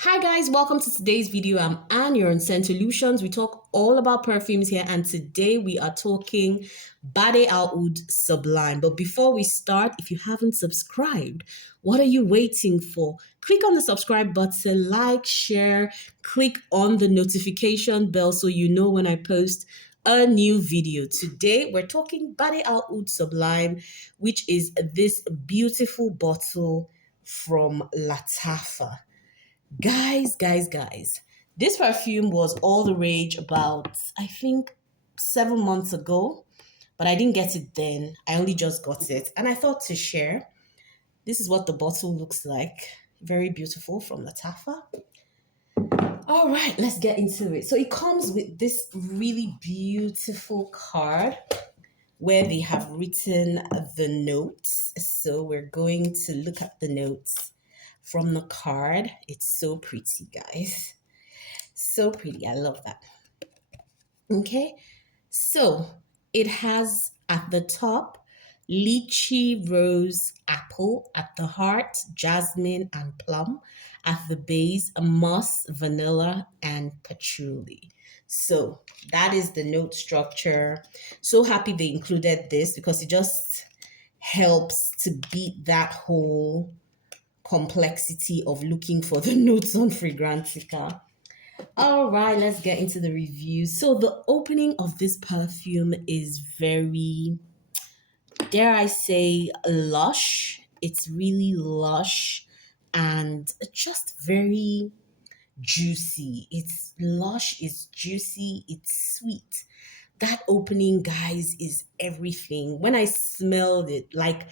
Hi guys, welcome to today's video. I'm Anne, you're on Scent Solutions. We talk all about perfumes here, and today we are talking Badee Al Oud Sublime. But before we start, if you haven't subscribed, what are you waiting for? Click on the subscribe button, like, share, click on the notification bell so you know when I post a new video. Today we're talking Badee Al Oud Sublime, which is this beautiful bottle from Latafa. Guys, this perfume was all the rage about, I think, 7 months ago, but I didn't get it then. I only just got it. And I thought to share. This is what the bottle looks like. Very beautiful from Latafa. All right, let's get into it. So it comes with this really beautiful card where they have written the notes. So we're going to look at the notes from the card. It's so pretty, guys. So pretty. I love that. Okay. So it has at the top lychee, rose, apple, at the heart, jasmine and plum, at the base, moss, vanilla, and patchouli. So that is the note structure. So happy they included this because it just helps to beat that whole complexity of looking for the notes on Fragrantica. All right, let's get into the review. So the opening of this perfume is very, dare I say, lush. It's really lush and just very juicy. It's lush, it's juicy, it's sweet. That opening, guys, is everything. When I smelled it, like,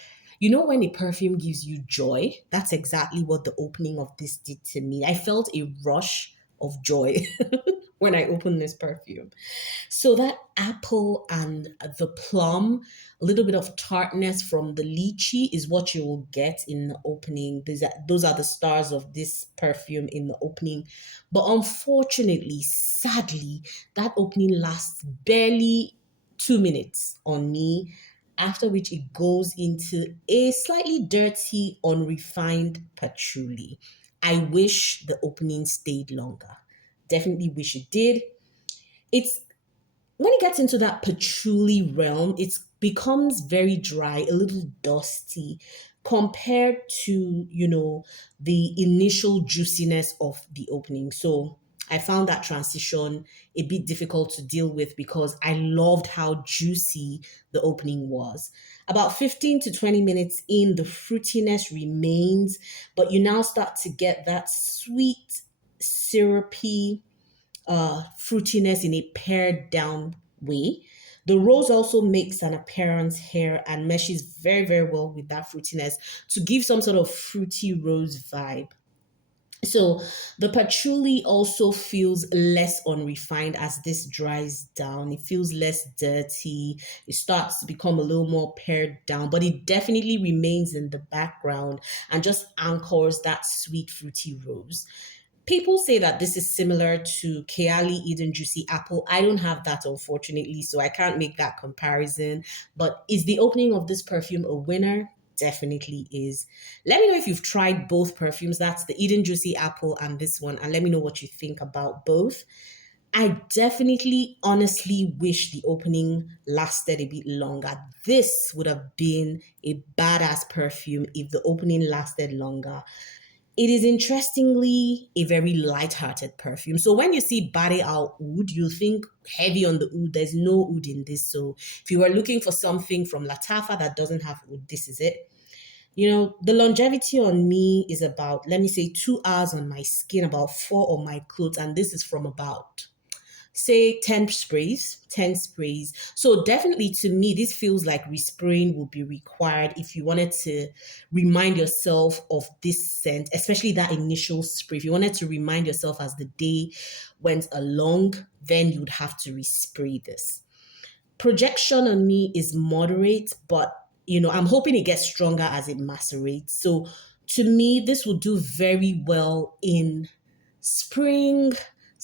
when a perfume gives you joy, that's exactly what the opening of this did to me. I felt a rush of joy when I opened this perfume. So that apple and the plum, a little bit of tartness from the lychee is what you will get in the opening. Those are the stars of this perfume in the opening. But unfortunately, sadly, that opening lasts barely 2 minutes on me, after which it goes into a slightly dirty, unrefined patchouli. I wish the opening stayed longer. Definitely wish it did. It's when it gets into that patchouli realm, it becomes very dry, a little dusty compared to, the initial juiciness of the opening. So I found that transition a bit difficult to deal with because I loved how juicy the opening was. About 15 to 20 minutes in, the fruitiness remains, but you now start to get that sweet, syrupy fruitiness in a pared down way. The rose also makes an appearance here and meshes very, very well with that fruitiness to give some sort of fruity rose vibe. So the patchouli also feels less unrefined as this dries down. It feels less dirty. It starts to become a little more pared down, but it definitely remains in the background and just anchors that sweet fruity rose. People say that this is similar to Keali Eden Juicy Apple. I don't have that, unfortunately, so I can't make that comparison. But is the opening of this perfume a winner? Definitely is. Let me know if you've tried both perfumes. That's the Eden Juicy Apple and this one. And let me know what you think about both. I definitely, honestly wish the opening lasted a bit longer. This would have been a badass perfume if the opening lasted longer. It is interestingly a very light-hearted perfume. So when you see Badee Al Oud, you think heavy on the oud. There's no oud in this. So if you were looking for something from Latafa that doesn't have oud, this is it. The longevity on me is about, let me say, 2 hours on my skin, about 4 on my clothes, and this is from about say 10 sprays, 10 sprays. So definitely to me, this feels like respraying would be required if you wanted to remind yourself of this scent, especially that initial spray. If you wanted to remind yourself as the day went along, then you would have to respray this. Projection on me is moderate, but I'm hoping it gets stronger as it macerates. So to me, this will do very well in spring,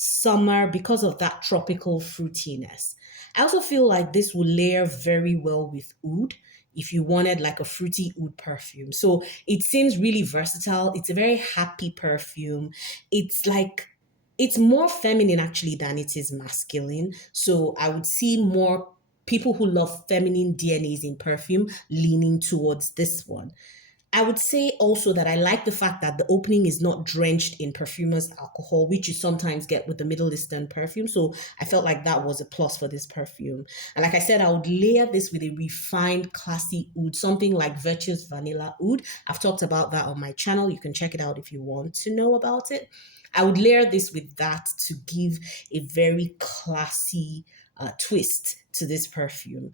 summer because of that tropical fruitiness. I also feel like this will layer very well with oud. if you wanted like a fruity oud perfume. So it seems really versatile. It's a very happy perfume. It's like, it's more feminine actually than it is masculine. So I would see more people who love feminine DNAs in perfume leaning towards this one. I would say also that I like the fact that the opening is not drenched in perfumer's alcohol, which you sometimes get with the Middle Eastern perfume. So I felt like that was a plus for this perfume. And like I said, I would layer this with a refined, classy oud, something like Virtue's Vanilla Oud. I've talked about that on my channel. You can check it out if you want to know about it. I would layer this with that to give a very classy twist to this perfume.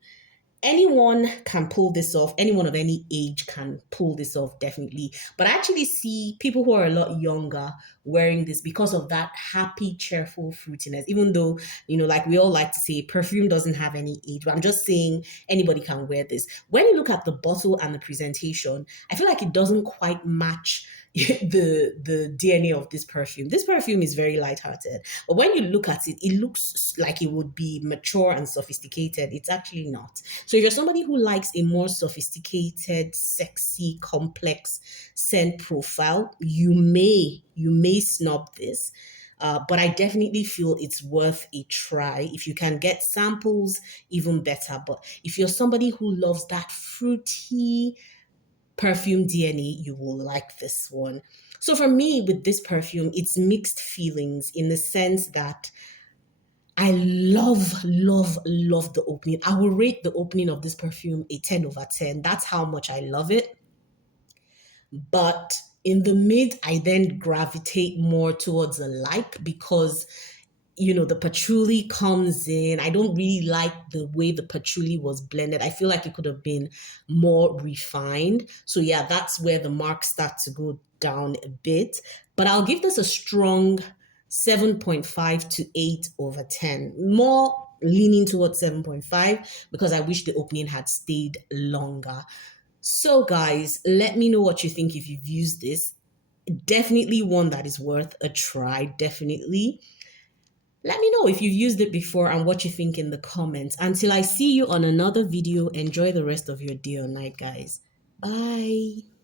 Anyone can pull this off. Anyone of any age can pull this off, definitely. But I actually see people who are a lot younger wearing this because of that happy, cheerful fruitiness. Even though, like we all like to say, perfume doesn't have any age. But I'm just saying anybody can wear this. When you look at the bottle and the presentation, I feel like it doesn't quite match the DNA of this perfume. This perfume is very lighthearted, but when you look at it, it looks like it would be mature and sophisticated. It's actually not. So if you're somebody who likes a more sophisticated, sexy, complex scent profile, you may snub this. But I definitely feel it's worth a try. If you can get samples, even better. But if you're somebody who loves that fruity perfume DNA, you will like this one. So for me, with this perfume, it's mixed feelings in the sense that I love, love, love the opening. I will rate the opening of this perfume a 10 over 10. That's how much I love it. But in the mid, I then gravitate more towards a like because the patchouli comes in. I don't really like the way the patchouli was blended. I feel like it could have been more refined. So yeah, that's where the marks start to go down a bit. But I'll give this a strong 7.5 to 8 over 10. More leaning towards 7.5 because I wish the opening had stayed longer. So guys, let me know what you think if you've used this. Definitely one that is worth a try, definitely. Let me know if you've used it before and what you think in the comments. Until I see you on another video, enjoy the rest of your day or night, guys. Bye.